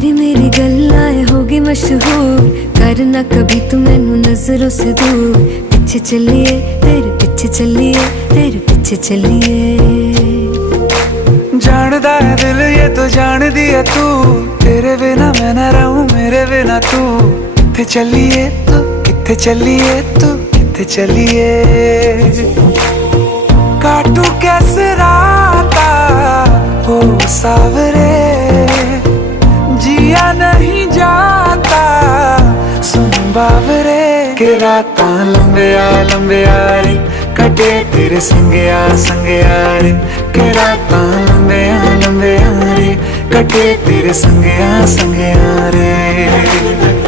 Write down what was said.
तेरी मेरी गल्लाएं होगी मशहूर, करना कभी तू मैनू नजरों से दूर। पीछे चलिए तेरे पीछे चलिए, तेरे पीछे चलिए। जानदा है दिल ये तो जान दिया तू, तेरे बिना मैं ना रहूं मेरे बिना तू। किथे चलिए तू, किथे चलिए तू, किथे चलिए। काटू कैसे राता हो सावरे, जिया नहीं जाता सुन बावरे। के राता लंबिया लंबिया रे, कटे तेरे संगया संगया रे। के राता लंबिया लंबिया रे, कटे तेरे संगया संगया रे।